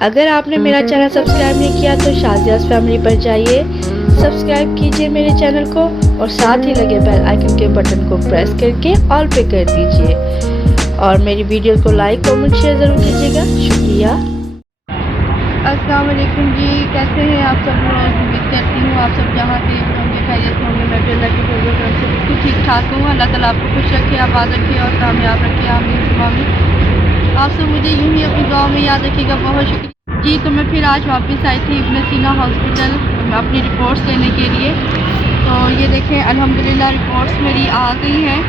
अगर आपने मेरा चैनल सब्सक्राइब नहीं किया तो शाज़ियाज़ फैमिली पर जाइए, सब्सक्राइब कीजिए मेरे चैनल को और साथ ही लगे बेल आइकन के बटन को प्रेस करके ऑल पे कर दीजिए और मेरी वीडियो को लाइक कमेंट शेयर ज़रूर कीजिएगा। शुक्रिया। अस्सलाम वालेकुम जी, कैसे हैं आप सब लोग? उम्मीद करती हूँ आप सब जहाँ से होंगे खैरियत से होंगे। मैं भी अल्लाह की फजल करम से बिल्कुल ठीक ठाक हूँ। अल्लाह ताला आपको खुश रखे, आबाद रखे और कामयाब रखे। आमीन। आप सब मुझे यूँ ही अपनी दुआ में याद रखिएगा। बहुत शुक्रिया जी। तो मैं फिर आज वापस आई थी इब्न सीना हॉस्पिटल अपनी रिपोर्ट्स लेने के लिए। तो ये देखें अल्हम्दुलिल्लाह रिपोर्ट्स मेरी आ गई हैं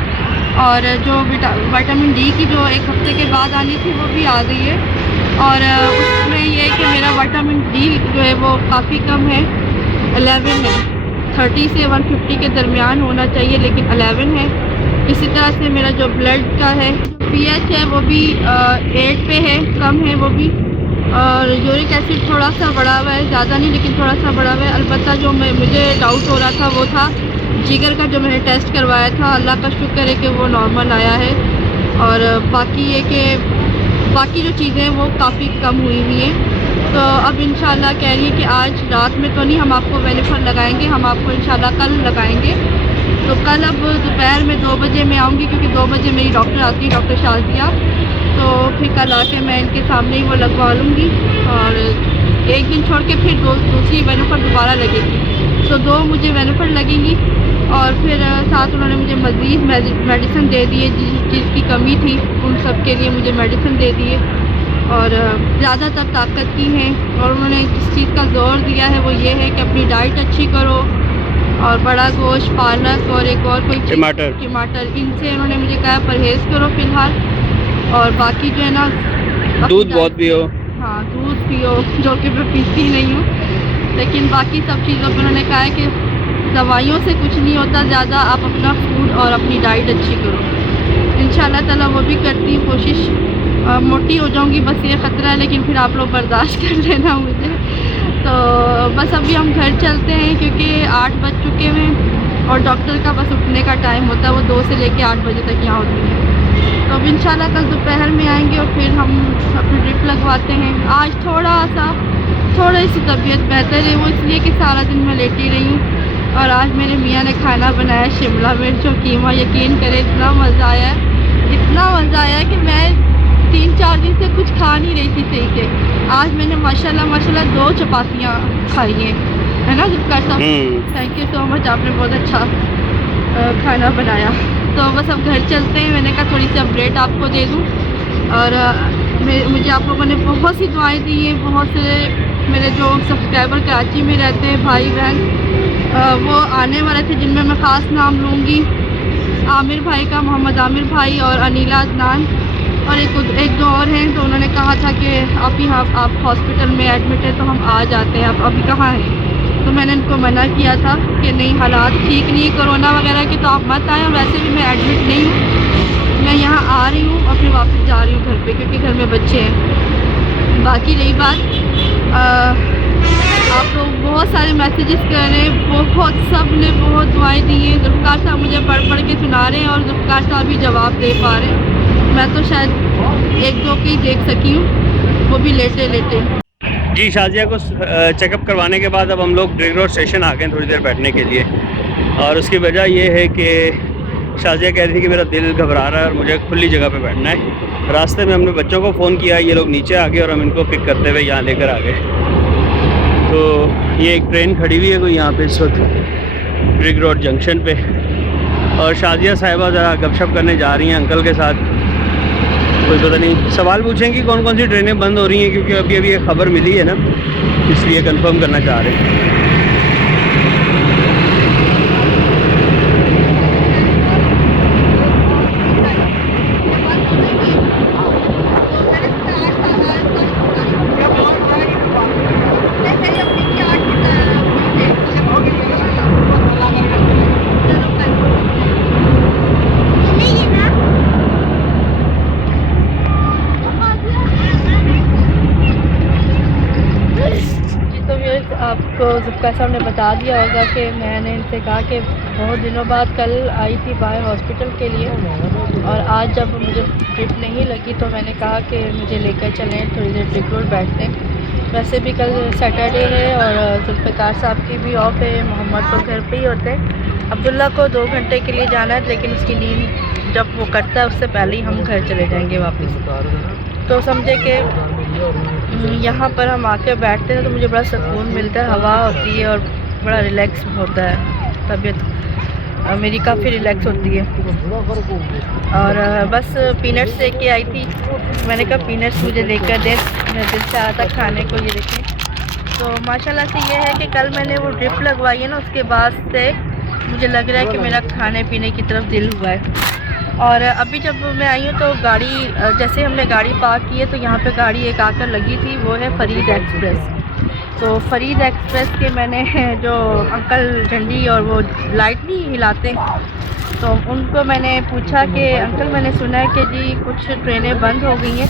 और जो विटामिन डी की जो एक हफ्ते के बाद आनी थी वो भी आ गई है। और उसमें ये है कि मेरा विटामिन डी जो है वो काफ़ी कम है, 11 है। 30 से 150 के दरमियान होना चाहिए लेकिन 11 है। इसी तरह से मेरा जो ब्लड का है पीएच है वो भी 8 पे है, कम है वो भी। और यूरिक एसिड थोड़ा सा बढ़ा हुआ है, ज़्यादा नहीं लेकिन थोड़ा सा बढ़ा हुआ है। अलबत्ता जो मुझे डाउट हो रहा था वो था जिगर का, जो मैंने टेस्ट करवाया था। अल्लाह का शुक्र है कि वो नॉर्मल आया है। और बाकी ये कि बाकी जो चीज़ें हैं वो काफ़ी कम हुई हैं। तो अब इंशाल्लाह कह रही है कि आज रात में तो नहीं, हम आपको वेनिफर लगाएंगे, हम आपको इंशाल्लाह कल लगाएंगे। तो कल अब दोपहर में 2 बजे मैं आऊँगी क्योंकि 2 बजे मेरी डॉक्टर आती है, डॉक्टर शाज़िया। तो फिर कल आके मैं इनके सामने ही वो लगवा लूँगी और एक दिन छोड़ के फिर दूसरी वेनिफर दोबारा लगेगी। तो 2 मुझे वेनिफर लगेंगी और फिर साथ उन्होंने मुझे मज़ीद मेडिसिन दे दिए जिसकी कमी थी, उन सब के लिए मुझे मेडिसिन दे दिए और ज़्यादातर ताकत की हैं। और उन्होंने जिस चीज़ का ज़ोर दिया है वो ये है कि अपनी डाइट अच्छी करो और बड़ा गोश्त, पालक और एक और कोई टमाटर, इनसे उन्होंने मुझे कहा परहेज़ करो फ़िलहाल। और बाकी जो है ना, दूध बहुत पियो। हाँ, दूध पियो, जो कि मैं पीती नहीं हूँ। लेकिन बाकी सब चीज़ों पर उन्होंने कहा है कि दवाइयों से कुछ नहीं होता, ज़्यादा आप अपना फूड और अपनी डाइट अच्छी करो। इंशाल्लाह ताला वो भी करती हूँ कोशिश। मोटी हो जाऊँगी बस ये ख़तरा है, लेकिन फिर आप लोग बर्दाश्त कर लेना मुझे। तो बस अभी हम घर चलते हैं क्योंकि 8 बज चुके हैं और डॉक्टर का बस उठने का टाइम होता है, वो 2 से लेके 8 बजे तक यहाँ होती है। तो अब इंशाल्लाह कल दोपहर में आएंगे और फिर हम अपनी ड्रिप लगवाते हैं। आज थोड़ी सी तबीयत बेहतर है, वो इसलिए कि सारा दिन मैं लेटी रही हूँ। और आज मेरे मियाँ ने खाना बनाया शिमला मिर्च और कीमा। यकीन करें इतना मज़ा आया है कि मैं 3-4 दिन से कुछ खा नहीं रही थी सही से। आज मैंने माशाल्लाह 2 चपातियाँ खाई हैं, है ना जुल्फ़कार साहब? थैंक यू सो मच, आपने बहुत अच्छा खाना बनाया। तो बस अब घर चलते हैं। मैंने कहा थोड़ी सी अपडेट आपको दे दूँ। और मुझे आप लोगों ने बहुत सी दुआएं दी हैं। बहुत से मेरे जो सब्सक्राइबर कराची में रहते हैं भाई बहन, वो आने वाले थे जिनमें मैं ख़ास नाम लूँगी। आमिर भाई का, मोहम्मद आमिर भाई और अनीला अदनान और एक दो और हैं। तो उन्होंने कहा था कि आप हॉस्पिटल में एडमिट हैं तो हम आ जाते हैं, आप अभी कहाँ हैं? तो मैंने इनको मना किया था कि नहीं, हालात ठीक नहीं है कोरोना वगैरह के, तो आप मत आएँ। और वैसे भी मैं एडमिट नहीं हूँ, मैं यहाँ आ रही हूँ और फिर वापस जा रही हूँ घर पे क्योंकि घर में बच्चे हैं। बाकी रही बात, आप लोग बहुत सारे मैसेजेस कर रहे हैं, सब ने बहुत दुआएं दी हैं। जुल्फ़कार साहब मुझे पढ़ के सुना रहे हैं और जुल्फ़कार साहब भी जवाब दे पा रहे हैं। मैं तो शायद 1-2 के ही देख सकी हूँ, वो भी लेटे जी। शाज़िया को चेकअप करवाने के बाद अब हम लोग ड्रिग रोड स्टेशन आ गए थोड़ी देर बैठने के लिए। और उसकी वजह ये है कि शाज़िया कह रही थी कि मेरा दिल घबरा रहा है और मुझे खुली जगह पे बैठना है। रास्ते में हमने बच्चों को फ़ोन किया, ये लोग नीचे आ गए और हम इनको पिक करते हुए यहाँ लेकर आ गए। तो ये एक ट्रेन खड़ी हुई है कोई यहाँ पे इस वक्त ड्रिग रोड जंक्शन पे, और शाज़िया साहिबा ज़रा गपशप करने जा रही हैं अंकल के साथ। कोई पता नहीं सवाल पूछेंगी कौन कौन सी ट्रेनें बंद हो रही हैं, क्योंकि अभी ये खबर मिली है ना, इसलिए कंफर्म करना चाह रहे हैं। आपको जुल्फ़कार साहब ने बता दिया होगा कि मैंने इनसे कहा कि बहुत दिनों बाद कल आई थी बाहर हॉस्पिटल के लिए, और आज जब मुझे ड्रिप नहीं लगी तो मैंने कहा कि मुझे लेकर चलें, थोड़ी देर ड्रिप रोड बैठते हैं। वैसे भी कल सैटरडे है और जुल्फ़िकार साहब की भी ऑफ है, मोहम्मद तो घर पे ही होते हैं। अब्दुल्ला को 2 घंटे के लिए जाना है, लेकिन उसकी नींद जब वो करता है उससे पहले ही हम घर चले जाएंगे वापस। तो समझे कि यहाँ पर हम आके बैठते हैं तो मुझे बड़ा सुकून मिलता है, हवा होती है और बड़ा रिलैक्स होता है, तबीयत मेरी काफ़ी रिलैक्स होती है। और बस पीनट्स लेके आई थी, मैंने कहा पीनट्स मुझे लेकर दें, मेरा दिल से आया था खाने को। ये देखें, तो माशाल्लाह से ये है कि कल मैंने वो ड्रिप लगवाई है ना, उसके बाद से मुझे लग रहा है कि मेरा खाने पीने की तरफ दिल हुआ है। और अभी जब मैं आई हूँ तो गाड़ी, जैसे हमने गाड़ी पार्क की है तो यहाँ पे गाड़ी एक आकर लगी थी, वो है फरीद एक्सप्रेस। तो फरीद एक्सप्रेस के मैंने जो अंकल झंडी और वो लाइट नहीं हिलाते, तो उनको मैंने पूछा कि अंकल मैंने सुना है कि जी कुछ ट्रेनें बंद हो गई हैं।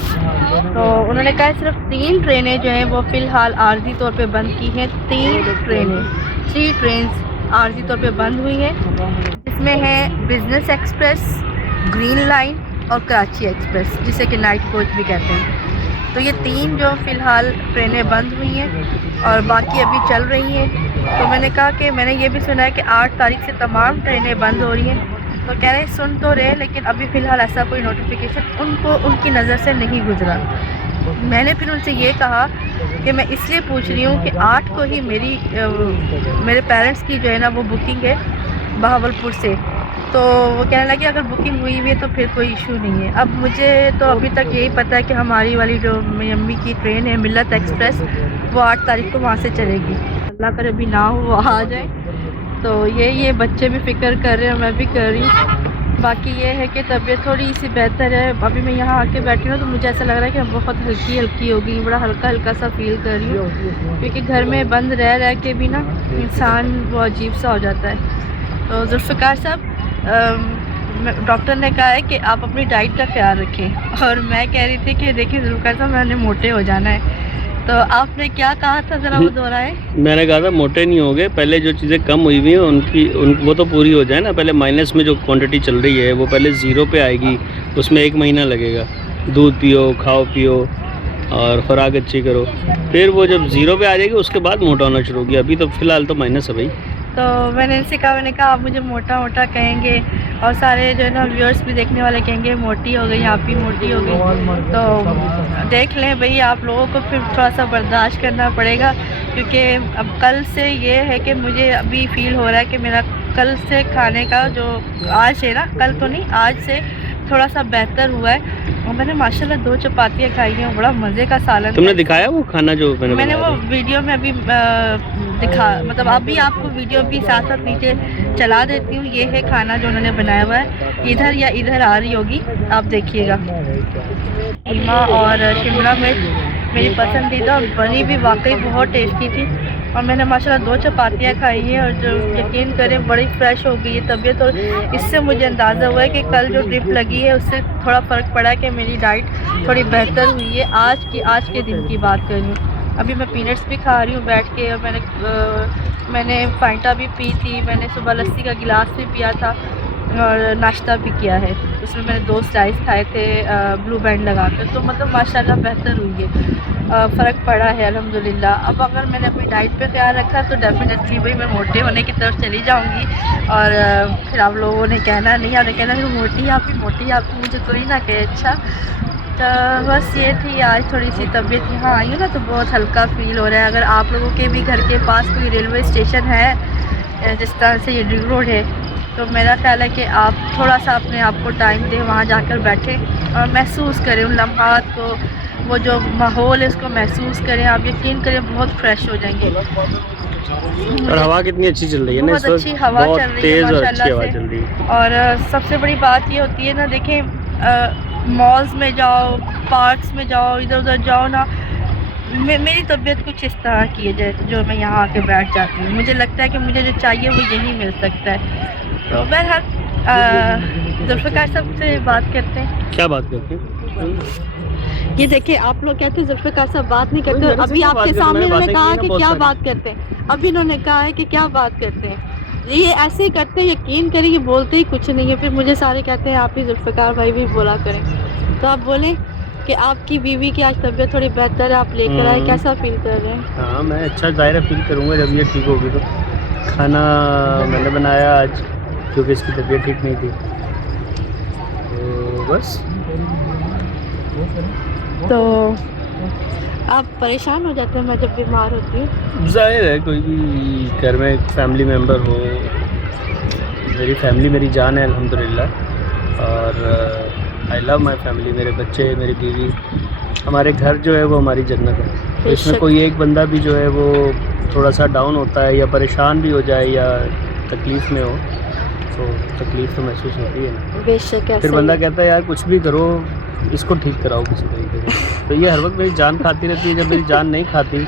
तो उन्होंने कहा सिर्फ 3 ट्रेनें जो हैं वो फ़िलहाल आर्जी तौर पे बंद की हैं। 3 ट्रेन्स आर्जी तौर पे बंद हुई हैं, इसमें है बिज़नेस एक्सप्रेस, ग्रीन लाइन और कराची एक्सप्रेस, जिसे कि नाइट कोच भी कहते हैं। तो ये 3 जो फ़िलहाल ट्रेनें बंद हुई हैं और बाकी अभी चल रही हैं। तो मैंने कहा कि मैंने ये भी सुना है कि 8 तारीख से तमाम ट्रेनें बंद हो रही हैं। तो कह रहे हैं सुन तो रहे, लेकिन अभी फ़िलहाल ऐसा कोई नोटिफिकेशन उनको उनकी नज़र से नहीं गुजरा। मैंने फिर उनसे ये कहा कि मैं इसलिए पूछ रही हूँ कि 8 को ही मेरे पेरेंट्स की जो है ना वो बुकिंग है बहावलपुर से। तो वो कहने लगे अगर बुकिंग हुई हुई है तो फिर कोई इशू नहीं है। अब मुझे तो अभी तक यही पता है कि हमारी वाली जो मेरी अम्मी की ट्रेन है मिल्लत एक्सप्रेस, वो 8 तारीख को वहाँ से चलेगी। अल्लाह करे अभी ना हो वो आ जाए। तो ये बच्चे भी फ़िक्र कर रहे हैं, मैं भी कर रही हूँ। बाकी ये है कि तबीयत थोड़ी सी बेहतर है। अभी मैं यहाँ आके बैठी हूँ तो मुझे ऐसा लग रहा है कि मैं बहुत हल्की हल्की हो गई, बड़ा हल्का हल्का सा फील कर रही हूँ, क्योंकि घर में बंद रह के भी ना इंसान वो अजीब सा हो जाता है। तो जुल्फ़िकार साहब, डॉक्टर ने कहा है कि आप अपनी डाइट का ख्याल रखें, और मैं कह रही थी कि देखिए जुल्फ़िकार साहब मैंने मोटे हो जाना है। तो आपने क्या कहा था, ज़रा वो दोहराएं। मैंने कहा था मोटे नहीं होगे, पहले जो चीज़ें कम हुई हुई हैं वो तो पूरी हो जाए ना। पहले माइनस में जो क्वांटिटी चल रही है वो पहले 0 पे आएगी, उसमें 1 महीना लगेगा। दूध पियो, खाओ पियो और खुराक अच्छी करो, फिर वो जब 0 पे आ जाएगी उसके बाद मोटा होना शुरू होगी। अभी तो फ़िलहाल तो माइनस है भाई। तो मैंने इनसे कहा, मैंने कहा आप मुझे मोटा मोटा कहेंगे और सारे जो है ना व्यूअर्स भी देखने वाले कहेंगे मोटी हो गई, आप भी मोटी हो गई। तो देख लें भाई, आप लोगों को फिर थोड़ा सा बर्दाश्त करना पड़ेगा, क्योंकि अब कल से ये है कि मुझे अभी फ़ील हो रहा है कि मेरा कल से खाने का जो आज है ना, कल तो नहीं आज से थोड़ा सा बेहतर हुआ है। और मैंने माशाल्लाह 2 चपातियाँ खाई हैं, बड़ा मज़े का सालन। तुमने दिखाया वो खाना जो मैंने वो वीडियो में अभी मतलब अभी आपको वीडियो भी साथ साथ नीचे चला देती हूँ। ये है खाना जो उन्होंने बनाया हुआ है, इधर या इधर आ रही होगी, आप देखिएगा। कीमा और शिमला मिर्च मेरी पसंदीदा और बनी भी वाकई बहुत टेस्टी थी। और मैंने माशाल्लाह 2 चपातियाँ खाई हैं और जो यकीन करें बड़ी फ़्रेश हो गई है तबीयत। और इससे मुझे अंदाज़ा हुआ है कि कल जो ड्रिप लगी है उससे थोड़ा फ़र्क पड़ा है कि मेरी डाइट थोड़ी बेहतर हुई है। आज के दिन की बात कर रही हूँ। अभी मैं पीनट्स भी खा रही हूँ बैठ के, और मैंने फांटा भी पी थी, मैंने सुबह लस्सी का गिलास भी पिया था और नाश्ता भी किया है। उसमें मैंने 2 स्लाइस खाए थे ब्लू बैंड लगा कर। तो मतलब माशाल्लाह बेहतर हुई है, फ़र्क पड़ा है अल्हम्दुलिल्लाह। अब अगर मैंने अपनी डाइट पे ख्याल रखा तो डेफिनेटली भाई मैं मोटे होने की तरफ चली जाऊंगी। और फिर आप लोगों ने कहना नहीं, आपने कहना फिर मोटी आप ही मुझे थोड़ी ना कहे। अच्छा, तो बस ये थी आज थोड़ी सी तबीयत। यहाँ आई हूँ ना तो बहुत हल्का फ़ील हो रहा है। अगर आप लोगों के भी घर के पास कोई रेलवे स्टेशन है, जिस तरह से ये रिंग रोड है, तो मेरा ख्याल है कि आप थोड़ा सा अपने आप को टाइम दें, वहाँ जाकर बैठें और महसूस करें उन लम्हात को, वो जो माहौल है उसको महसूस करें। आप यकीन करें बहुत फ्रेश हो जाएंगे। और हवा कितनी अच्छी चल रही है ना, बहुत अच्छी हवा चल रही है माशाल्लाह से। और सबसे बड़ी बात ये होती है ना, देखें मॉल्स में जाओ, पार्क्स में जाओ, इधर उधर जाओ ना, मेरी तबीयत कुछ इस तरह की है जो मैं यहाँ आके बैठ जाती हूँ। मुझे लगता है कि मुझे जो चाहिए वो यहीं मिल सकता है। तो बहरहाल जुल्फ़िकार साहब से बात करते हैं। क्या बात करते हैं? ये देखिए, आप लोग कहते हैं जुल्फ़िकार साहब बात नहीं करते, अभी आपके सामने इन्होंने कहा कि क्या बात करते हैं। अभी इन्होंने कहा है कि क्या बात करते हैं, ये ऐसे ही करते हैं, यकीन करें ये बोलते ही कुछ नहीं है। फिर मुझे सारे कहते हैं आप ही जुल्फ़िकार भाई भी बोला करें, तो आप बोलें। कि आपकी बीवी की आज तबीयत थोड़ी बेहतर है, आप लेकर आए, कैसा फील कर रहे हैं? हाँ, मैं अच्छा ज़ाहिर है फील करूँगा जब ये ठीक होगी तो। खाना मैंने बनाया आज क्योंकि इसकी तबीयत ठीक नहीं थी, तो बस। तो आप परेशान हो जाते हैं मैं जब बीमार होती हूँ? ज़ाहिर है कोई भी घर में एक फैमिली मेम्बर हो, मेरी फैमिली मेरी जान है अल्हम्दुलिल्लाह, और आई लव माई फैमिली, मेरे बच्चे, मेरी बीवी, हमारे घर जो है वो हमारी जन्नत है। तो इसमें कोई एक बंदा भी जो है वो थोड़ा सा डाउन होता है या परेशान भी हो जाए या तकलीफ़ में हो, तो तकलीफ़ तो महसूस होती है ना। बेशक। फिर बंदा कहता है यार कुछ भी करो, इसको ठीक कराओ किसी तरीके से। तो ये हर वक्त मेरी जान खाती रहती है, जब मेरी जान नहीं खाती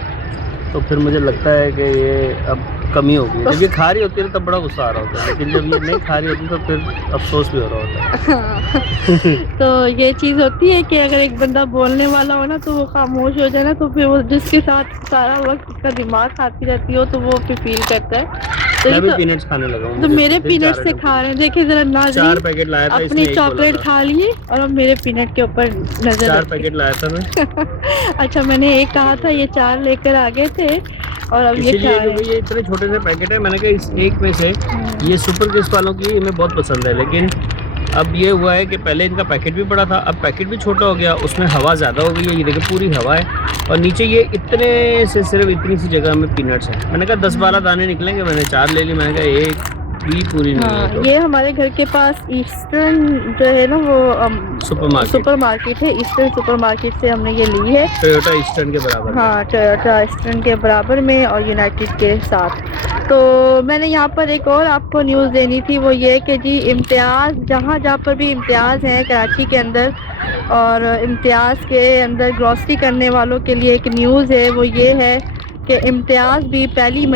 तो फिर मुझे लगता है कि ये अब कमी हो गई है। जब ये खा रही होती है तब बड़ा गुस्सा आ रहा होता है, लेकिन जब ये नहीं खा रही होती तो फिर अफसोस भी हो रहा होता है। तो ये चीज़ होती है कि अगर एक बंदा बोलने वाला हो ना तो वो खामोश हो जाए ना, तो फिर वो जिसके साथ सारा वक्त उसका दिमाग खाती रहती हो तो वो फिर फील करता है। तो मैं भी तो, पीनट्स खाने लगा हूँ। तो मेरे पीनट से खा रहे हैं, देखिए जरा 4 नाज़रीन, पैकेट लाया था, अपनी इसने एक बोला चॉकलेट था। खा लिए और अब मेरे पीनट के ऊपर नजर 4 रखी। पैकेट लाया था मैं। अच्छा, मैंने एक कहा था, ये 4 लेकर आ गए थे और अब ये खा इसीलिए रहे क्योंकि ये इतने छोटे से पैकेट है, मैंने कहा इस एक में से ये सुपर क्रिस्प वालों की हमें बहुत पसंद है, लेकिन अब ये हुआ है कि पहले इनका पैकेट भी बड़ा था, अब पैकेट भी छोटा हो गया, उसमें हवा ज़्यादा हो गई है। ये देखिए पूरी हवा है और नीचे ये इतने से सिर्फ इतनी सी जगह में पीनट्स हैं। मैंने कहा 10-12 दाने निकलेंगे, मैंने 4 ले ली। मैंने कहा एक भी पूरी नहीं है। तो ये हमारे घर के पास ईस्टर्न जो है ना वो सुपर मार्केट है, ईस्टर्न सुपर मार्केट से हमने ये ली है। टोयोटा ईस्टर्न के बराबर। हाँ, टोयोटा ईस्टर्न के बराबर में और यूनाइटेड के साथ। तो मैंने यहाँ पर एक और आपको न्यूज़ देनी थी, वो ये कि जी इम्तियाज़, जहाँ पर भी इम्तियाज़ हैं कराची के अंदर, और इम्तियाज़ के अंदर ग्रॉसरी करने वालों के लिए एक न्यूज़ है, वो ये है कि इम्तियाज़ भी 1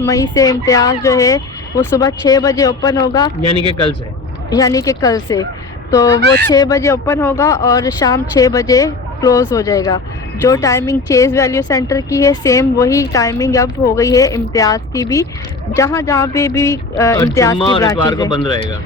मई से इम्तियाज़ जो है वो सुबह 6 बजे ओपन होगा, यानी कि कल से। तो वो 6 बजे ओपन होगा और शाम 6 बजे क्लोज़ हो जाएगा। जो टाइमिंग चेज़ वैल्यू सेंटर की है सेम वही टाइमिंग अब हो गई है इम्तियाज़ की भी, जहाँ पे भी इम्तियाज़ की ब्रांचेस को बंद रहेगा।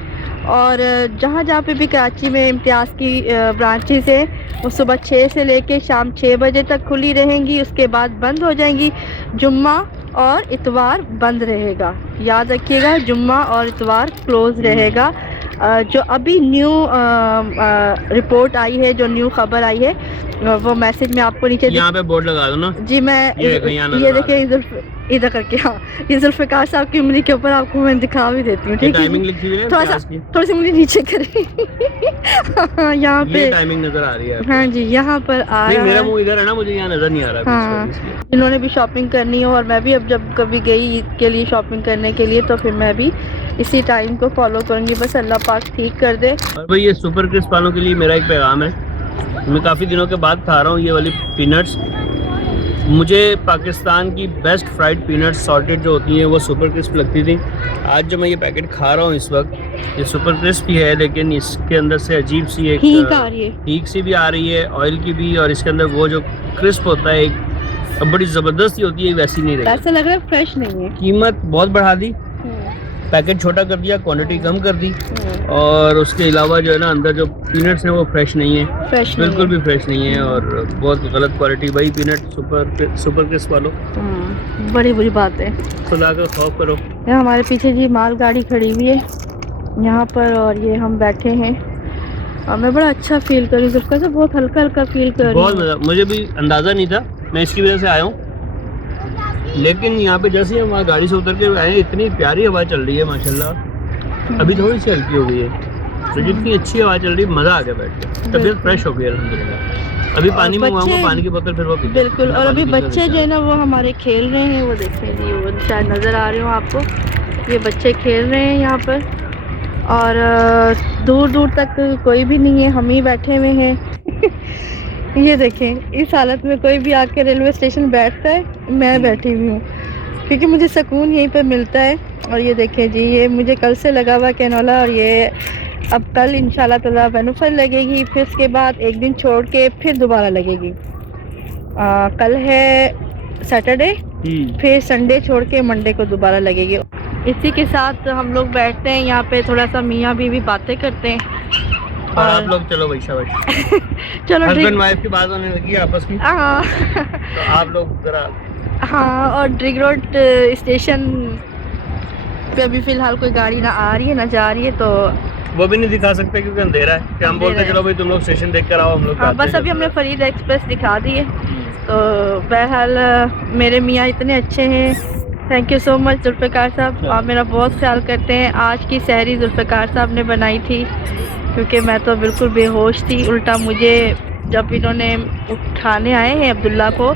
और जहाँ पे भी कराची में इम्तियाज़ की ब्रांचेस है वो सुबह 6 से लेके शाम 6 बजे तक खुली रहेंगी, उसके बाद बंद हो जाएंगी। जुम्मा और इतवार बंद रहेगा, याद रखिएगा, जुम्मा और इतवार क्लोज़ रहेगा। जो अभी न्यू रिपोर्ट आई है, जो न्यू खबर आई है, वो मैसेज में आपको नीचे यहाँ पे बोर्ड लगा दो ना जी। मैं ये देखिए इधर करके, हाँ, ये जुल्फ़िकार साहब की उंगली के ऊपर आपको मैं दिखा भी देती हूँ, ठीक है। टाइमिंग लिखी हुई है थोड़ी सी उंगली नीचे करें। यहाँ पे टाइमिंग नजर आ रही है। हाँ जी, यहाँ पर आ रहा है। मेरा मुंह इधर है ना, मुझे यहाँ नजर नहीं आ रहा। हाँ, इन्होंने भी शॉपिंग करनी हो और मैं भी अब जब कभी गई ईद के लिए शॉपिंग करने के लिए तो फिर मैं भी इसी टाइम को फॉलो करूँगी। बस अल्लाह पाक ठीक कर दे। और भाई ये सुपर क्रिस्प वालों के लिए मेरा एक पैगाम है, मैं काफ़ी दिनों के बाद खा रहा हूँ ये वाली पीनट्स। मुझे पाकिस्तान की बेस्ट फ्राइड पीनट्स सॉल्टेड जो होती हैं वो सुपर क्रिस्प लगती थी। आज जो मैं ये पैकेट खा रहा हूँ इस वक्त, ये सुपर क्रिस्प ही है, लेकिन इसके अंदर से अजीब सी एक हीक सी भी आ रही है, ऑयल की भी, और इसके अंदर वो जो क्रिस्प होता है एक बड़ी ज़बरदस्त होती है, वैसी नहीं रही। ऐसा लग रहा है फ्रेश नहीं है। कीमत बहुत बढ़ा दी, पैकेट छोटा कर दिया, क्वांटिटी कम कर दी, और उसके अलावा जो है ना अंदर जो पीनट्स हैं वो फ्रेश नहीं है, बिल्कुल भी फ्रेश नहीं है, और बहुत गलत क्वालिटी। भाई पीनट सुपर क्रिस्प वालों, बड़ी बुरी बात है, खुदा का खौफ करो। यहाँ हमारे पीछे जी माल गाड़ी खड़ी हुई है यहाँ पर, और ये हम बैठे हैं और मैं बड़ा अच्छा फील कर रही हूँ, उसका बहुत हल्का हल्का फील कर रही हूँ। बहुत मज़ा, मुझे भी अंदाज़ा नहीं था, मैं इसकी वजह से आया हूँ, लेकिन यहाँ पे जैसे हम गाड़ी से उतर के आए इतनी प्यारी हवा चल रही है माशाल्लाह। अभी थोड़ी सी हल्की हो गई है, तो जितनी अच्छी हवा चल रही है मज़ा आ गया बैठ के, तबीयत फ्रेश हो गई अल्हम्दुलिल्लाह। अभी पानी मंगवाऊंगा, पानी की बोतल फिर वो पी। बिल्कुल, और अभी बच्चे जो है ना वो हमारे खेल रहे हैं, वो देखें जी, वो शायद नज़र आ रहे हो आपको, ये बच्चे खेल रहे हैं यहाँ पर, और दूर दूर तक कोई भी नहीं है, हम ही बैठे हुए हैं। ये देखें, इस हालत में कोई भी आके रेलवे स्टेशन बैठता है, मैं बैठी हुई हूँ, क्योंकि मुझे सुकून यहीं पर मिलता है। और ये देखें जी, ये मुझे कल से लगा हुआ कैनोला, और ये अब कल इंशाल्लाह ताला बेनुफर लगेगी, फिर उसके बाद एक दिन छोड़ के फिर दोबारा लगेगी। कल है सैटरडे, फिर संडे छोड़ के मंडे को दोबारा लगेगी। इसी के साथ हम लोग बैठते हैं यहाँ पे, थोड़ा सा मियाँ बीवी बातें करते हैं। और आप लोग चलो भाई शाबाश। चलो हस्बैंड वाइफ की बात होने लगी आपस में, हाँ तो आप लोग जरा। हाँ, और ड्रिग रोड स्टेशन पे अभी फ़िलहाल कोई गाड़ी ना आ रही है ना जा रही है, तो वो भी नहीं दिखा सकते क्योंकि अंधेरा है, कि हम बोलते चलो भाई तुम लोग स्टेशन देख कर आओ, हम लोग हाँ, आते बस हैं अभी हमने जल्दी। फरीद एक्सप्रेस दिखा दी है। तो बहरहाल मेरे मियाँ इतने अच्छे हैं, thank you so much Zulfiqar sahab, आप मेरा बहुत ख्याल करते हैं। आज की सहरी जुल्फ़िकार साहब ने बनाई थी, क्योंकि मैं तो बिल्कुल बेहोश थी। उल्टा मुझे जब इन्होंने उठाने आए हैं अब्दुल्ला को,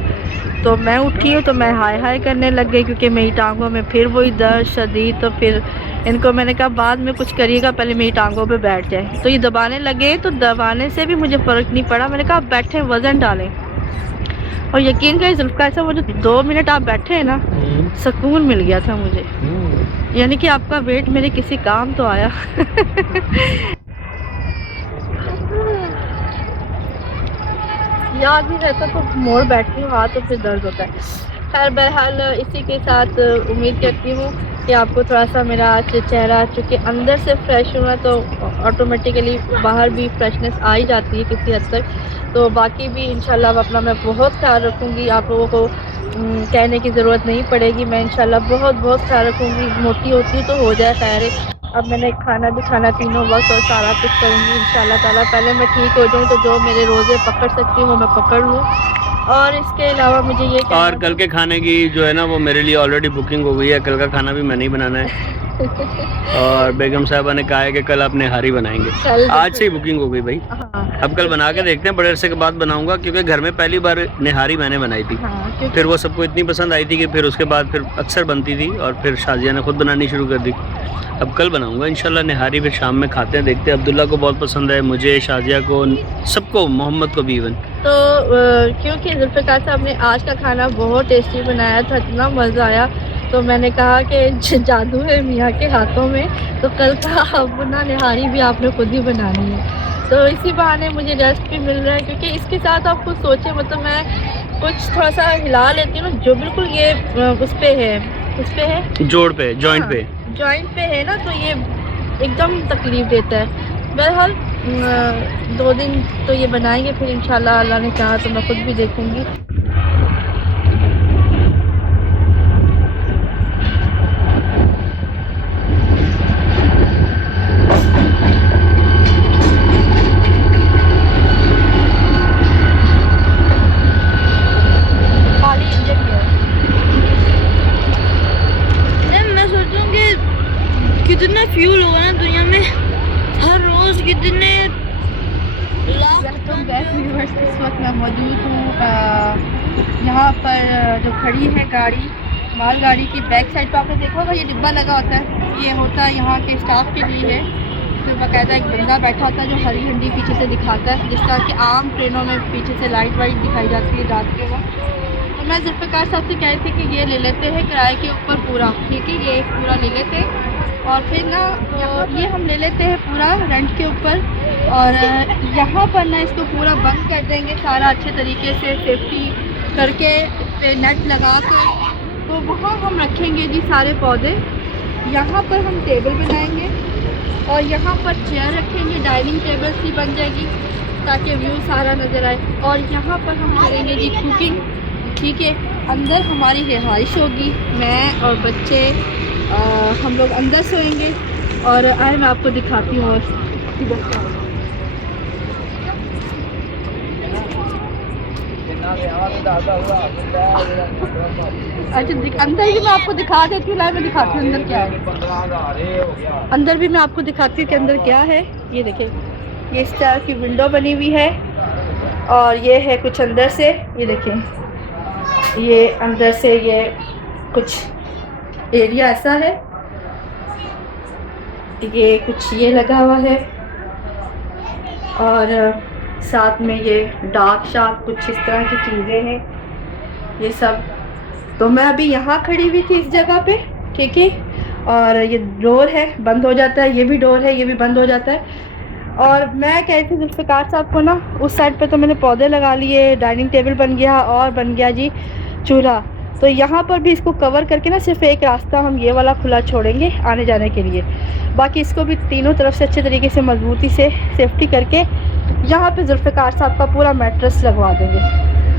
तो मैं उठी हूँ तो मैं हाय हाय करने लग गई, क्योंकि मेरी टांगों में फिर वही दर्द शदीद। तो फिर इनको मैंने कहा बाद में कुछ करिएगा, पहले मेरी टांगों पे बैठ जाए। तो ये दबाने लगे, तो दबाने से भी मुझे फ़र्क नहीं पड़ा। मैंने कहा आप बैठे वज़न डालें, और यकीन करें जुल्फ़िकार साहब, वो जो 2 मिनट आप बैठे हैं ना, सुकून मिल गया था मुझे। यानी कि आपका वेट मेरे किसी काम तो आया। याद नहीं रहता तो मोड़ बैठती हूँ, हाथ तो फिर दर्द होता है। खैर बहरहाल इसी के साथ उम्मीद करती हूँ कि आपको थोड़ा सा मेरा आज चेहरा, चूँकि अंदर से फ्रेश हुआ तो ऑटोमेटिकली बाहर भी फ्रेशनेस आ ही जाती है किसी हद तक। तो बाकी भी इंशाल्लाह अब अपना मैं बहुत ख्याल रखूँगी, आप लोगों को कहने की ज़रूरत नहीं पड़ेगी। मैं इंशाल्लाह बहुत बहुत ख्याल रखूँगी। मोटी होती हूँ तो हो जाए खैर है। अब मैंने खाना भी खाना तीनों वक्त और सारा कुछ करूँगी इंशाल्लाह ताला। पहले मैं ठीक हो जाऊँ तो जो मेरे रोज़े पकड़ सकती हूँ वो मैं पकड़ लूँ। और इसके अलावा मुझे ये कहना और कल के खाने की जो है ना वो मेरे लिए ऑलरेडी बुकिंग हो गई है, कल का खाना भी मैंने ही बनाना है। और बेगम साहबा ने कहा है कि कल आप निहारी बनाएंगे, कल आज से ही बुकिंग हो गई भाई। हाँ अब कल बना के देखते हैं, बड़े अरसे के बाद बनाऊंगा, क्योंकि घर में पहली बार निहारी मैंने बनाई थी। हाँ, क्योंकि फिर वो सबको इतनी पसंद आई थी कि फिर उसके बाद फिर अक्सर बनती थी, और फिर शाजिया ने खुद बनानी शुरू कर दी। अब कल बनाऊंगा इंशाल्लाह निहारी, फिर शाम में खाते हैं, देखते हैं। अब्दुल्ला को बहुत पसंद है, मुझे, शाजिया को, सबको, मोहम्मद को भी इवन। तो क्योंकि जुल्फ़िकार साहब ने आज का खाना बहुत टेस्टी बनाया था, इतना मज़ा आया, तो मैंने कहा कि जादू है मियाँ के हाथों में, तो कल का अब ना निहारी भी आपने खुद ही बनानी है। तो इसी बहाने मुझे रेस्ट भी मिल रहा है, क्योंकि इसके साथ आप कुछ सोचें, मतलब मैं कुछ थोड़ा सा हिला लेती हूँ ना, जो बिल्कुल ये उस पे है, उस पे है जोड़ पे, जॉइंट पे। जॉइंट पे है ना, तो ये एकदम तकलीफ़ देता है। बहरहाल 2 दिन तो ये बनाएंगे, फिर इंशाल्लाह अल्लाह ने चाहा तो मैं खुद भी देखूंगी। खाली इंजन ही है। मैं सोचूं कि कितना फ्यूल होगा ना दुनिया में, हर रोज कितने इस वक्त मैं मौजूद हूँ यहाँ पर जो खड़ी है गाड़ी, मालगाड़ी की बैक साइड पर आपने देखा होगा ये डिब्बा लगा होता है, ये होता है यहाँ के स्टाफ के लिए है। फिर बाकायदा एक बंदा बैठा होता है जो हरी झंडी पीछे से दिखाता है, जिस तरह की आम ट्रेनों में पीछे से लाइट वाइट दिखाई जाती है रात के वक्त। तो मैं जुल्फ़िकार साहब से कह रही थी कि ये ले लेते हैं किराए के ऊपर पूरा, ठीक है, ये पूरा ले लेते हैं, और फिर ना ये हम ले लेते हैं पूरा रेंट के ऊपर, और यहाँ पर ना इसको पूरा बंद कर देंगे सारा अच्छे तरीके से सेफ्टी करके, इस पर नेट लगा कर। तो वहाँ हम रखेंगे जी सारे पौधे, यहाँ पर हम टेबल बनाएंगे, और यहाँ पर चेयर रखेंगे, डाइनिंग टेबल सी बन जाएगी ताकि व्यू सारा नज़र आए। और यहाँ पर हम करेंगे जी कुकिंग, ठीक है। अंदर हमारी रिहाइश होगी, मैं और बच्चे हम लोग अंदर सोएंगे। और आए मैं आपको दिखाती हूँ अच्छा अंदर ही मैं आपको दिखा देती हूँ, लाइव में दिखाती हूँ अंदर क्या है। अंदर भी मैं आपको दिखाती हूँ कि अंदर क्या है। ये देखें, ये इस तरह की विंडो बनी हुई है, और ये है कुछ अंदर से, ये देखें, ये अंदर से ये कुछ एरिया ऐसा है, ये कुछ ये लगा हुआ है, और साथ में ये डार्क शार्क कुछ इस तरह की चीज़ें हैं ये सब। तो मैं अभी यहाँ खड़ी हुई थी इस जगह पे, ठीक है, और ये डोर है, बंद हो जाता है, ये भी डोर है, ये भी बंद हो जाता है। और मैं कह रही थी जुल्फ़िकार साहब को ना, उस साइड पे तो मैंने पौधे लगा लिए, डाइनिंग टेबल बन गया, और बन गया जी चूल्हा। तो यहाँ पर भी इसको कवर करके ना सिर्फ एक रास्ता हम ये वाला खुला छोड़ेंगे आने जाने के लिए। बाकी इसको भी तीनों तरफ से अच्छे तरीके से मजबूती से सेफ्टी करके यहाँ पे जुल्फ़िकार साहब का पूरा मैट्रेस लगवा देंगे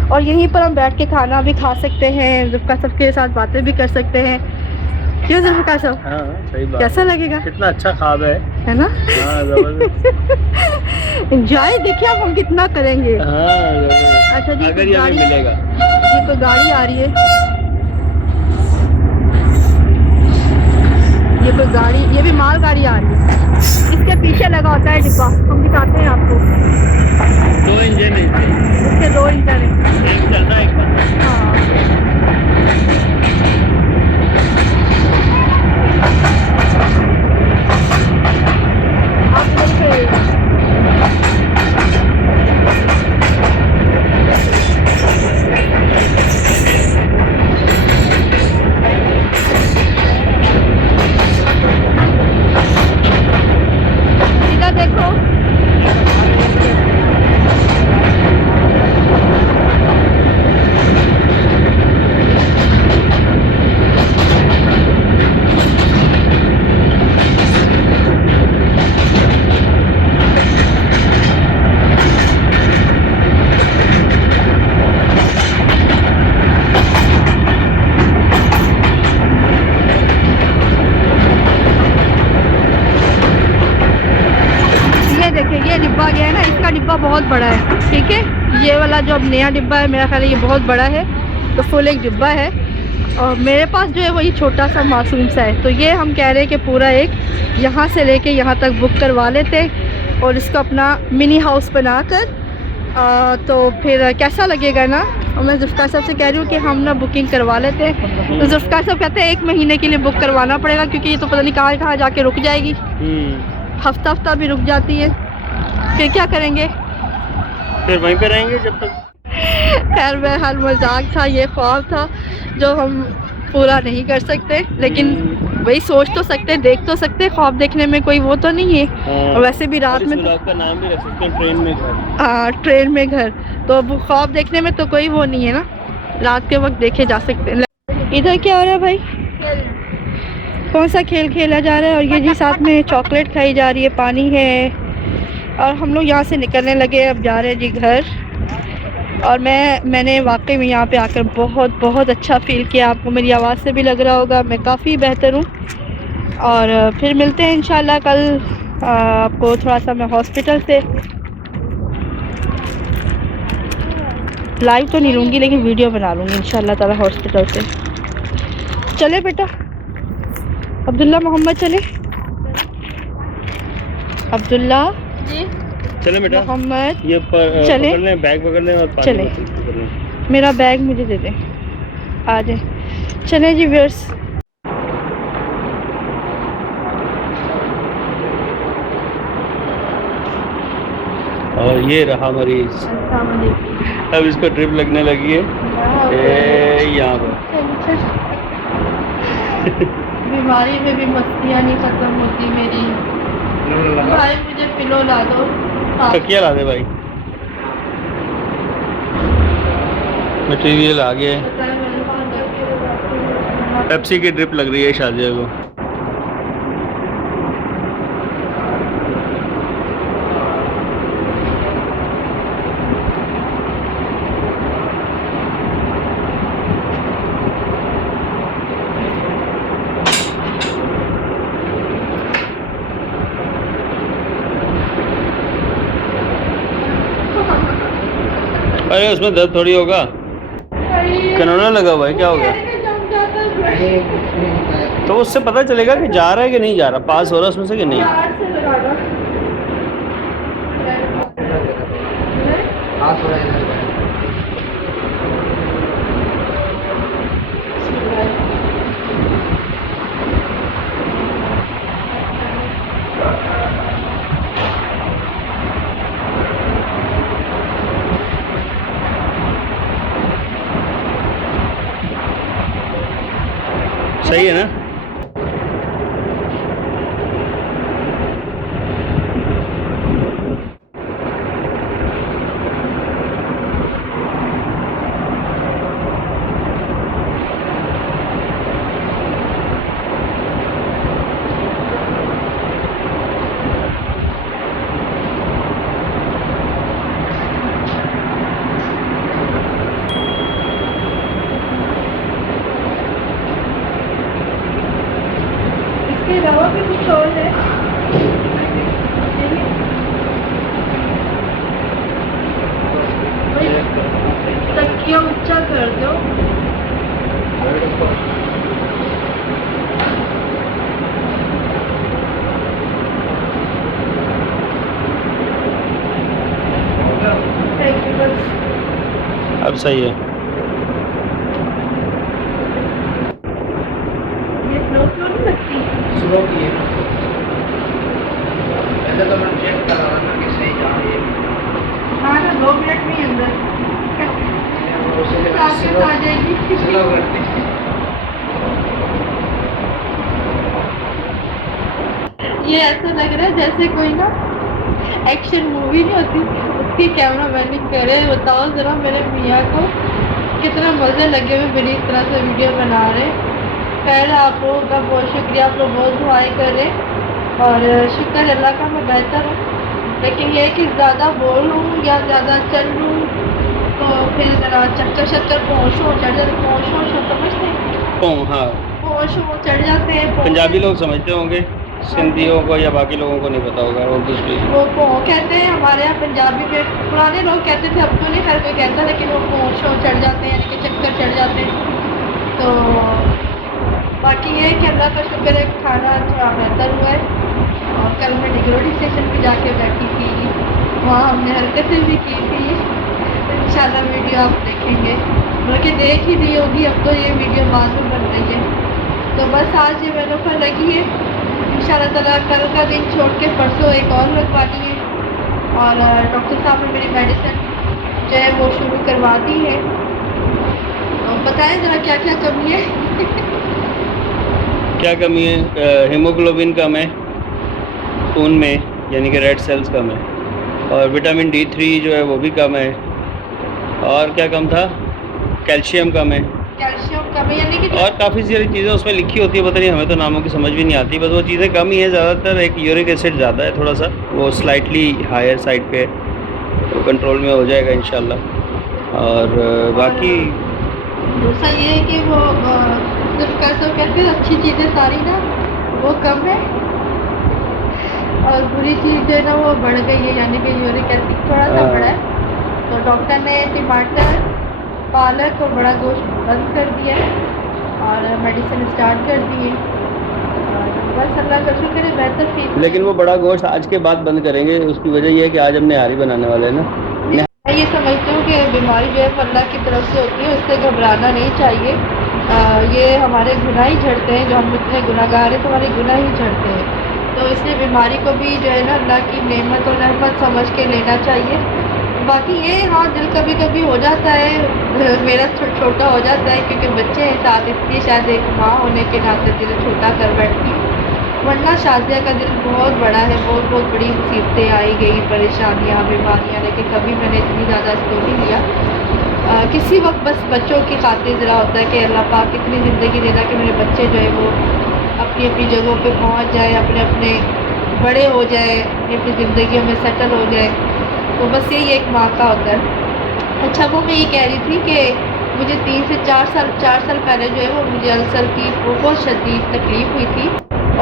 और यहीं पर हम बैठ के खाना भी खा सकते हैं, जुल्फ़िकार साहब के साथ बातें भी कर सकते हैं। क्यों जुल्फ़िकार साहब? हाँ सही बात। कैसा लगेगा? कितना अच्छा ख्वाब है ना? हाँ जबरदस्त। एंजॉय देखिए अब हम कितना करेंगे। हाँ जबरदस्त। अच्छा जी, अगर तो ये हमें गाड़ी मिलेगा। ये तो गाड़ी आ रही है, ये कोई गाड़ी, ये भी माल गाड़ी आ रही है। इसके पीछे लगा होता है डिब्बा, हम दिखाते हैं आपको। 2 इंजन है इसके 2 इंजन है। एक चल रहा है एक बंद है। हाँ आप इधर से इधर देखो। ये देखिए, ये डिब्बा गया है ना, इसका डिब्बा बहुत बड़ा है, ठीक है। ये वाला जो अब नया डिब्बा है मेरा ख्याल है ये बहुत बड़ा है, तो फुल एक डिब्बा है। और मेरे पास जो है वही छोटा सा मासूम सा है। तो ये हम कह रहे हैं कि पूरा एक यहाँ से लेके यहाँ तक बुक करवा लेते और इसको अपना मिनी हाउस बनाकर तो फिर कैसा लगेगा ना। और मैं जुल्फ़िकार साहब से कह रही हूँ कि हम ना बुकिंग करवा लेते हैं। तो जुल्फ़िकार साहब कहते हैं 1 महीने के लिए बुक करवाना पड़ेगा, क्योंकि ये तो पता नहीं कहाँ कहाँ जाके रुक जाएगी, हफ्ता भी रुक जाती है। फिर क्या करेंगे? फिर वहीं पे रहेंगे जब तक। खैर बहरहाल मजाक था, ये ख्वाब था जो हम पूरा नहीं कर सकते, लेकिन वही सोच तो सकते, देख तो सकते। ख्वाब देखने में कोई वो तो नहीं है। और वैसे भी रात में का नाम भी रख सकते हैं, ट्रेन में घर। हाँ, ट्रेन में घर, तो अब ख्वाब देखने में तो कोई वो नहीं है ना, रात के वक्त देखे जा सकते हैं। इधर क्या हो रहा है भाई? कौन सा खेल खेला जा रहा है? और ये जी साथ में चॉकलेट खाई जा रही है, पानी है। और हम लोग यहाँ से निकलने लगे, अब जा रहे हैं जी घर। और मैंने वाकई में यहाँ पे आकर बहुत अच्छा फ़ील किया। आपको मेरी आवाज़ से भी लग रहा होगा मैं काफ़ी बेहतर हूँ। और फिर मिलते हैं इंशाल्लाह कल। आपको थोड़ा सा मैं हॉस्पिटल से लाइव तो नहीं लूँगी, लेकिन वीडियो बना लूँगी इंशाल्लाह ताला हॉस्पिटल से। चले बेटा, अब्दुल्ला मोहम्मद चले। अब्दुल्ला जी चले बेटा, मोहम्मद ये चले। पकड़ लें, बैग पकड़ लें और पानी चले। बोतल पकड़ लें। मेरा बैग मुझे दे दें, आ जाए। चले जी व्यूअर्स। और ये रहा मरीज, अब इसको ड्रिप लगने लगी है यहाँ पर। बीमारी में भी मस्तियाँ नहीं खत्म होती मेरी। भाई मुझे पिलो ला दो। तकिया ला दे भाई। मटेरियल आ गया है। पेप्सी की ड्रिप लग रही है शादिया को। अरे उसमें दर्द थोड़ी होगा, कनोना लगा हुआ है, क्या हो गया? तो उससे पता चलेगा कि जा रहा है कि नहीं जा रहा, पास हो रहा है उसमें से कि नहीं। सही है ना? लगाओ कि कुछ और है? तकिया ऊंचा कर दो। अब सही है। ये स्लो स्लो नहीं लगती? स्लो की है पहले तो मैं चेक कर रहा था कि सही जा रही है। हाँ ना, 2 मिनट में ही अंदर ताकत आ जाएगी। स्लो करती है। ये ऐसा लग रहा है जैसे कोई ना एक्शन मूवी नहीं होती, उसकी कैमरा मैनिंग करे। बताओ जरा मेरे मियाँ को कितना मज़े लगे हुए मेरी इस तरह से वीडियो बना रहे। पहले आप लोगों का बहुत शुक्रिया, आप लोग बहुत दुआएं करें और शुक्र अल्लाह का मैं बेहतर हूँ। लेकिन ये है कि ज़्यादा बोल लूँ या ज़्यादा चल लूँ तो फिर ज़रा चक्कर शक्कर पहुँचूँ चढ़ जाते, पहुँचूँ समझते हैं, हाँ, पहुँचूँ चढ़ जाते हैं। पंजाबी लोग समझते होंगे, सिंधियों को या बाकी लोगों को नहीं पता होगा उर्दू स्पीक। वो कहते हैं हमारे यहाँ पंजाबी में, पुराने लोग कहते थे, अब तो नहीं हर कोई कहता, लेकिन वो पहुँचो चढ़ जाते हैं, यानी कि चक्कर चढ़ जाते हैं। तो बाकी ये है कि अल्लाह का शुक्र है, खाना थोड़ा बेहतर हुआ है। और कल मैं डिग्रोडी स्टेशन पे जाके बैठी थी, वहाँ हमने हरकतें भी की थी। इंशाल्लाह वीडियो आप देखेंगे, बल्कि देख ही दी होगी, अब तो ये वीडियो बाद में बन रही है। तो बस आज ये मेरे ऊपर लगी है। इंशाल्लाह ताला कल का दिन छोड़ के परसों एक और लगवानी है। और डॉक्टर साहब ने मेरी मेडिसिन जो है वो शुरू करवा दी है। तो बताएं ज़रा क्या क्या कमी है। क्या कमी है? हीमोग्लोबिन कम है खून में, यानी कि रेड सेल्स कम है, और विटामिन D3 जो है वो भी कम है। और क्या कम था? कैल्शियम कम है, कैल्शियम कम है, यानी कि और काफ़ी सारी चीज़ें उसमें लिखी होती है, पता नहीं, हमें तो नामों की समझ भी नहीं आती। बस वो चीज़ें कम ही है ज़्यादातर। एक यूरिक एसिड ज़्यादा है थोड़ा सा, वो स्लाइटली हायर साइड पे है, तो कंट्रोल में हो जाएगा इंशाल्लाह। और बाकी दूसरा ये है कि वो जब कैसे कहते हैं अच्छी चीज़ें सारी ना वो कम है और बुरी चीज़ जो है ना वो बढ़ गई है, यानी कि यूरिक एसिड थोड़ा सा बढ़ा है। तो डॉक्टर ने टमाटर, पालक और बड़ा गोश्त बंद कर दिया है और मेडिसिन स्टार्ट कर दी है। और बस अल्लाह का शुक्र है, बेहतर फील। लेकिन वो बड़ा गोश्त आज के बाद बंद करेंगे। उसकी वजह ये है कि आज हम निहारी बनाने वाले हैं ना। मैं ये समझती हूँ कि बीमारी जो है वो अल्लाह की तरफ से होती है, उससे घबराना नहीं चाहिए। ये हमारे गुनाह ही झड़ते हैं, जो हम इतने गुनाहगार हैं तो हमारे गुनाह ही झड़ते हैं। तो इसलिए बीमारी को भी जो है ना अल्लाह की नेमत और रहमत समझ के लेना चाहिए। बाकी ये हाँ, दिल कभी कभी हो जाता है, मेरा छोटा हो जाता है क्योंकि बच्चे हैं साथ, इसलिए शायद एक माँ होने के नाते दिल छोटा कर बैठती हूँ। वरना शादिया का दिल बहुत बड़ा है, बहुत बहुत बड़ी मुसीबतें आई गई, परेशानियाँ, बीमारियाँ, लेकिन कभी मैंने इतनी ज़्यादा इसको नहीं लिया। किसी वक्त बस बच्चों की खातिर ज़रा होता है कि अल्लाह पाक इतनी ज़िंदगी देना कि मेरे बच्चे जो है वो अपनी अपनी जगहों पे पहुंच जाए, अपने अपने बड़े हो जाए, अपनी अपनी ज़िंदगियों में सेटल हो जाए। तो बस यही एक माँ का होता है। अच्छा, वो मैं ये कह रही थी कि मुझे 3 से 4 साल पहले जो है वो मुझे अल्सर की बहुत शदीद तकलीफ़ हुई थी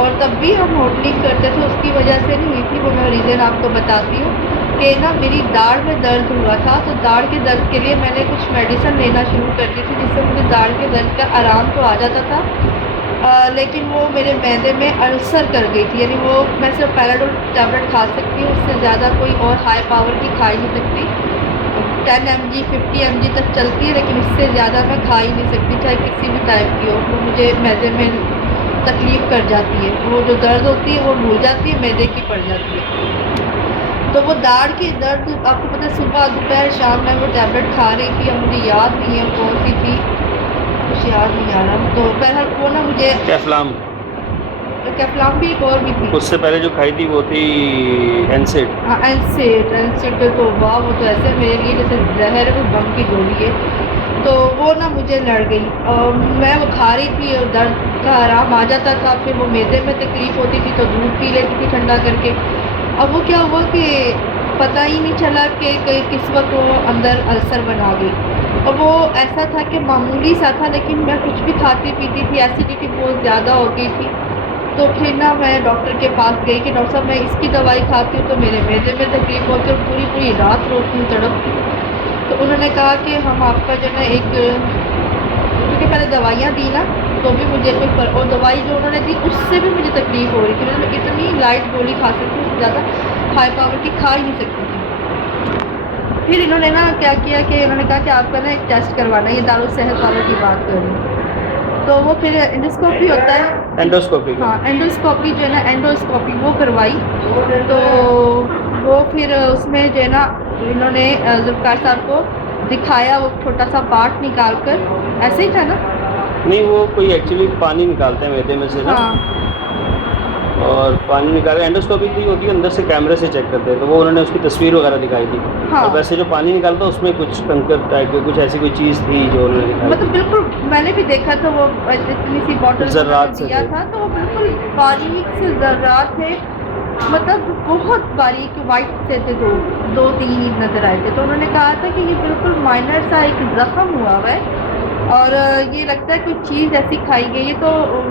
और तब भी हम होटलिंग करते थे, उसकी वजह से नहीं हुई थी। वो मैं रीज़न आपको बताती हूँ कि ना मेरी दाढ़ में दर्द हुआ था, तो दाढ़ के दर्द के लिए मैंने कुछ मेडिसिन लेना शुरू कर दी थी, जिससे मुझे दाढ़ के दर्द का आराम तो आ जाता था। लेकिन वो मेरे मैदे में अल्सर कर गई थी, यानी वो मैं सिर्फ पैराडोल टैबलेट खा सकती हूँ, उससे ज़्यादा कोई और हाई पावर की खा ही नहीं सकती। 10 mg 50 mg तक चलती है, लेकिन इससे ज़्यादा मैं खा ही नहीं सकती, चाहे किसी भी टाइप की हो। तो मुझे मैदे में तकलीफ़ कर जाती है, वो जो दर्द होती है वो भूल जाती है, मैदे की पड़ जाती है। तो वो दाढ़ की दर्द आपको पता है, सुबह दोपहर शाम मैं वो टैबलेट खा रही थी, अब मुझे याद नहीं है कौन सी थी, कुछ याद नहीं आ रहा। तो बहरहाल वो ना मुझे कैफ्लाम, कैफ्लाम भी एक और भी थी, उससे पहले जो खाई थी वो थी एनसेड। हाँ एनसेड। तो वाह, वो तो ऐसे मेरे लिए जैसे जहर है, वो बम की गोली है। तो वो ना मुझे लड़ गई और मैं वो खा रही थी और दर्द का आराम आ जाता था, फिर वो मैदे में तकलीफ़ होती थी तो दूध पी लेती थी ठंडा करके। अब वो क्या हुआ कि पता ही नहीं चला कि किस वक्त वो अंदर अल्सर बना गई। और वो ऐसा था कि मामूली सा था, लेकिन मैं कुछ भी खाती पीती थी, एसिडिटी बहुत ज़्यादा हो गई थी। तो फिर ना मैं डॉक्टर के पास गई कि डॉक्टर साहब मैं इसकी दवाई खाती हूँ तो मेरे मैदे में तकलीफ होती है और पूरी पूरी रात रोती हूँ, तड़पती हूँ। तो उन्होंने कहा कि हम आपका जो है एक, क्योंकि पहले दवाइयाँ दी ना तो भी मुझे कोई फर्क, और दवाई जो उन्होंने दी उससे भी मुझे तकलीफ हो रही थी, मतलब इतनी लाइट गोली खा सकती हूँ, उससे ज़्यादा हाई पावर की खा ही नहीं सकती थी। फिर इन्होंने ना क्या किया कि उन्होंने कहा कि आपका ना एक टेस्ट करवाना है, ये दारुल सेहत वालों की बात कर रही हूँ। तो वो फिर एंडोस्कोपी होता है, एंडोस्कोपी का। हाँ एंडोस्कोपी जो है ना, एंडोस्कोपी वो करवाई। तो वो फिर उसमें जो है ना इन्होंने ज़ुल्फ़िकार साहब को दिखाया, वो छोटा सा पार्ट निकाल कर, ऐसे ही था ना। नहीं, वो कोई एक्चुअली पानी निकालते हैं मैदे में से ना, हाँ और पानी निकाल एंडोस्कोपी की होती है, अंदर से कैमरे से चेक करते हैं, तो वो उन्होंने उसकी तस्वीर वगैरह दिखाई थी। हाँ और वैसे जो पानी निकालता उसमें कुछ कंकर टाइप की कुछ ऐसी कोई चीज़ थी जो उन्होंने दिखाई मतलब थी। बिल्कुल मैंने भी देखा था, वो इतनी सी बॉटल में ज़र्रात उन्होंने से दिया थे। था तो वो बिल्कुल बारीक से ज़र्रात थे, मतलब बहुत बारीक वाइट से थे, दो तीन ही नज़र आए थे। तो उन्होंने कहा था कि ये बिल्कुल माइनर सा एक ज़ख्म हुआ हुआ है और ये लगता है कुछ चीज़ ऐसी खाई गई है। तो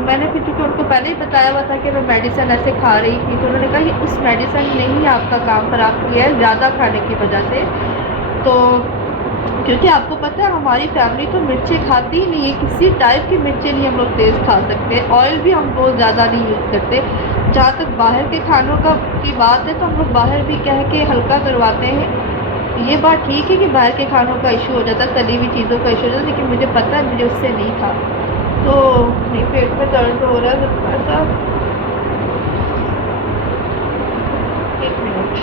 मैंने फिर चूँकि उनको पहले ही बताया हुआ था कि मैं मेडिसिन ऐसे खा रही थी, तो उन्होंने कहा ये उस मेडिसिन ने ही आपका काम ख़राब किया है ज़्यादा खाने की वजह से। तो क्योंकि आपको पता है हमारी फैमिली तो मिर्चें खाती ही नहीं है, किसी टाइप की मिर्चें नहीं हम लोग तेज़ खा सकते, ऑयल भी हम बहुत ज़्यादा नहीं यूज़ करते। जहाँ तक बाहर के खानों का की बात है तो हम लोग बाहर भी कह के हल्का करवाते हैं। ये बात ठीक है कि बाहर के खानों का इशू हो जाता है, तली हुई चीज़ों का इशू हो जाता है, लेकिन मुझे पता है मुझे उससे नहीं था। तो नहीं, पेट में दर्द हो रहा है थोड़ा सा, एक मिनट,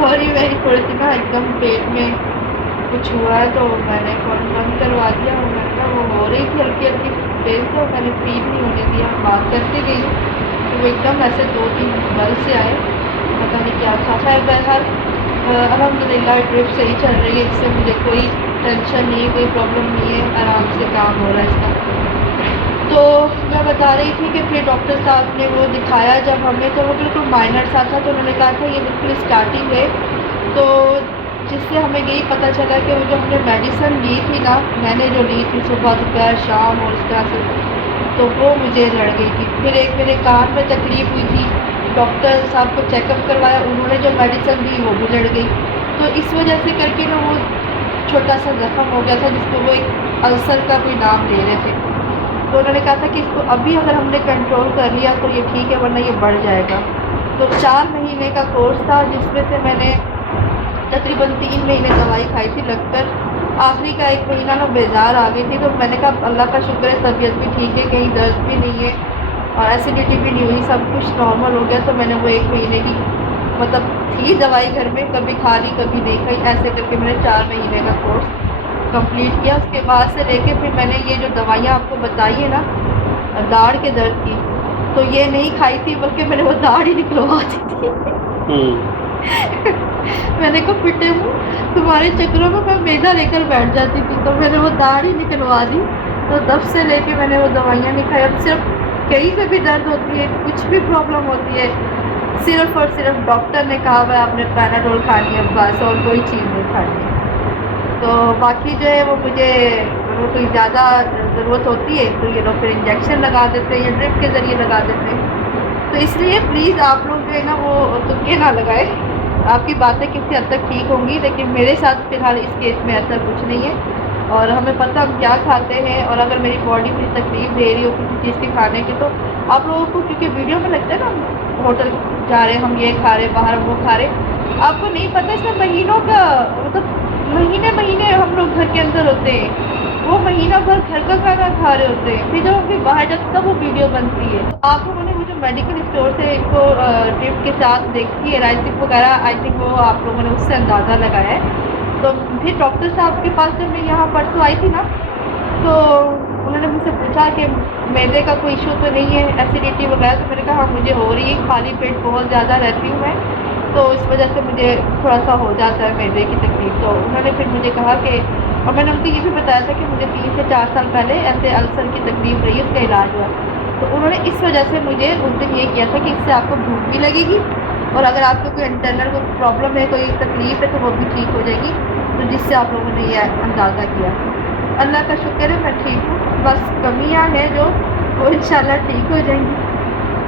सॉरी मेरी थोड़ी सी ना एकदम पेट में कुछ हुआ है तो मैंने फ़ोन बंद करवा दिया और मैं ना वो हो रही थी हल्की हल्की तेज़, तो मैंने फील नहीं होने दिया, बात करते गई हूँ तो वो एकदम ऐसे 2-3 बल से आए, पता नहीं क्या था। खैर बहरहाल अल्हम्दुलिल्लाह ट्रिप सही चल रही है, इससे मुझे कोई टेंशन नहीं है, कोई प्रॉब्लम नहीं है, आराम से काम हो रहा है इसका। तो मैं बता रही थी कि फिर डॉक्टर साहब ने वो दिखाया जब हमें, तो वो बिल्कुल माइनर सा था, तो उन्होंने कहा था ये बिल्कुल स्टार्टिंग है। तो जिससे हमें यही पता चला कि वो जो हमने मेडिसिन ली थी ना, मैंने जो ली थी सुबह दोपहर शाम और इस तरह से, तो वो मुझे लड़ गई थी। फिर एक मेरे कान में तकलीफ़ हुई थी, डॉक्टर साहब को चेकअप करवाया, उन्होंने जो मेडिसिन दी वो भी लड़ गई। तो इस वजह से करके ना वो छोटा सा ज़ख्म हो गया था जिसको वो एक अल्सर का कोई नाम दे रहे थे। तो उन्होंने कहा था कि इसको अभी अगर हमने कंट्रोल कर लिया तो ये ठीक है, वरना ये बढ़ जाएगा। तो 4 महीने का कोर्स था जिसमें से मैंने तकरीबन 3 महीने दवाई खाई थी लगकर, आखिरी का 1 महीना ना बेजार आ गई थी। तो मैंने कहा अल्लाह का शुक्र है तबीयत भी ठीक है, कहीं दर्द भी नहीं है और एसिडिटी भी नहीं हुई, सब कुछ नॉर्मल हो गया। तो मैंने वो 1 महीने की मतलब थी दवाई घर में, कभी खा ली कभी नहीं खाई, ऐसे करके मैंने 4 महीने का कोर्स कंप्लीट किया। उसके बाद से लेके फिर मैंने ये जो दवाइयाँ आपको बताई है ना दाढ़ के दर्द की, तो ये नहीं खाई थी बल्कि मैंने वो दाढ़ ही निकलवा दी थी। मैंने कहा पिटे मुँह, तुम्हारे चक्करों में मैं मैदा लेकर बैठ जाती थी, तो मैंने वो दाढ़ ही निकलवा दी। तो तब से लेके मैंने वो दवाइयाँ नहीं खाई। अब सिर्फ कहीं पे भी दर्द होती है, कुछ भी प्रॉब्लम होती है, सिर्फ़ और सिर्फ डॉक्टर ने कहा हुआ है आपने पैराडोल खानी है बस, और कोई चीज़ नहीं खानी है। तो बाकी जो है वो मुझे अगर कोई ज़्यादा ज़रूरत होती है तो ये लोग फिर इंजेक्शन लगा देते हैं या ड्रिप के ज़रिए लगा देते हैं। तो इसलिए प्लीज़ आप लोग जो है ना वो तुक्के ना लगाएं। आपकी बातें किसी हद तक ठीक होंगी, लेकिन मेरे साथ फ़िलहाल इस केस में ऐसा कुछ नहीं है। और हमें पता हम क्या खाते हैं, और अगर मेरी बॉडी मुझे तकलीफ़ दे रही हो किसी चीज़ के खाने की, तो आप लोगों को क्योंकि वीडियो में लगता है ना होटल जा रहे हैं हम, ये खा रहे बाहर हम वो खा रहे, आपको नहीं पता इसमें महीनों का मतलब महीने हम लोग घर के अंदर होते हैं, वो महीना भर घर का खाना खा रहे होते हैं, फिर जब हम फिर बाहर जाते तब वो वीडियो बनती है। तो आप लोगों ने वो जो मेडिकल स्टोर से इनको ड्रिप के साथ देखी है राइसिक वगैरह, आई थिंक वो आप लोगों ने उससे अंदाज़ा लगाया है। तो फिर डॉक्टर साहब के पास जब मैं यहाँ परसों आई थी ना, तो उन्होंने मुझसे पूछा कि मैदे का कोई इशू तो नहीं है, एसिडिटी वगैरह, तो मैंने कहा हाँ मुझे हो रही है, खाली पेट बहुत ज़्यादा रहती हूँ मैं, तो इस वजह से मुझे थोड़ा सा हो जाता है मैदे की तकलीफ़। तो उन्होंने फिर मुझे कहा कि, और मैंने उनको ये भी बताया था कि मुझे 3 से 4 साल पहले ऐसे अल्सर की तकलीफ़ रही, उसका इलाज हुआ। तो उन्होंने इस वजह से मुझे उस दिन ये किया था कि इससे आपको भूख भी लगेगी, और अगर आपको कोई इंटरनल कोई प्रॉब्लम है, कोई तकलीफ़ है, तो वो भी ठीक हो जाएगी। तो जिससे आप लोगों ने ये अंदाज़ा किया। अल्लाह का शुक्र है मैं ठीक हूँ, बस कमियाँ हैं जो वो इंशाल्लाह ठीक हो जाएंगी।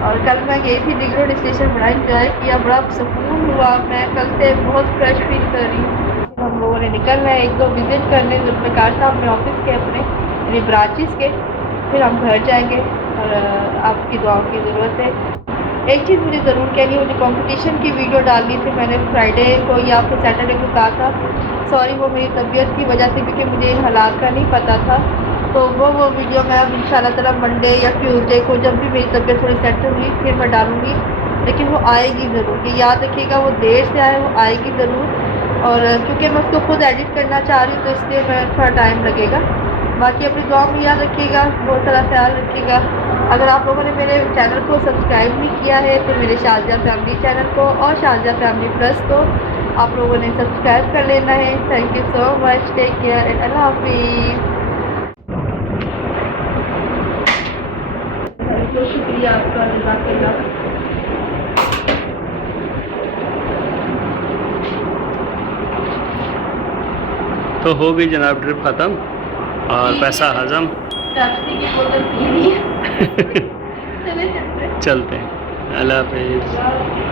और कल मैं गई थी रिंग रोड स्टेशन, बड़ा इंजॉय किया, बड़ा सुकून हुआ। मैं कल से बहुत फ्रेश फील कर रही हूँ। हम लोगों ने निकलना है 1-2 विजिट करने जुल्फ़िकार साहब में ऑफिस के अपने यानी ब्रांचेस के, फिर हम घर जाएंगे और आपकी दुआओं की ज़रूरत है। एक चीज़ मुझे ज़रूर कहनी है, मुझे कंपटीशन की वीडियो डालनी थी, मैंने फ्राइडे को या फिर सैटरडे को कहा था, सॉरी वो मेरी तबीयत की वजह से, क्योंकि मुझे इन हालात का नहीं पता था। तो वो वीडियो मैं अब इंशाल्लाह ताला मंडे या ट्यूसडे को जब भी मेरी तबीयत थोड़ी सेट होगी फिर मैं डालूँगी, लेकिन वो आएगी ज़रूर, ये याद रखिएगा, वो देर से आए वो आएगी ज़रूर। और क्योंकि मैं उसको खुद एडिट करना चाह रही हूँ तो इसलिए मैं थोड़ा टाइम लगेगा। बाकी अपनी दुआ में याद रखिएगा, बहुत सारा ख्याल रखिएगा। अगर आप लोगों ने मेरे चैनल को सब्सक्राइब नहीं किया है तो मेरे शारजा फैमिली चैनल को और शारजा फैमिली प्लस को आप लोगों ने सब्सक्राइब कर लेना है। Thank you so much, take care and Allah हाफिज़। बहुत शुक्रिया आपका, जज़ाकल्लाह। तो हो गई जनाब ट्रिप ख़त्म और पैसा हज़म। पेप्सी की बोतल पी ली है। चले चलते हैं। चलते हैं। अल्लाह हाफिज़।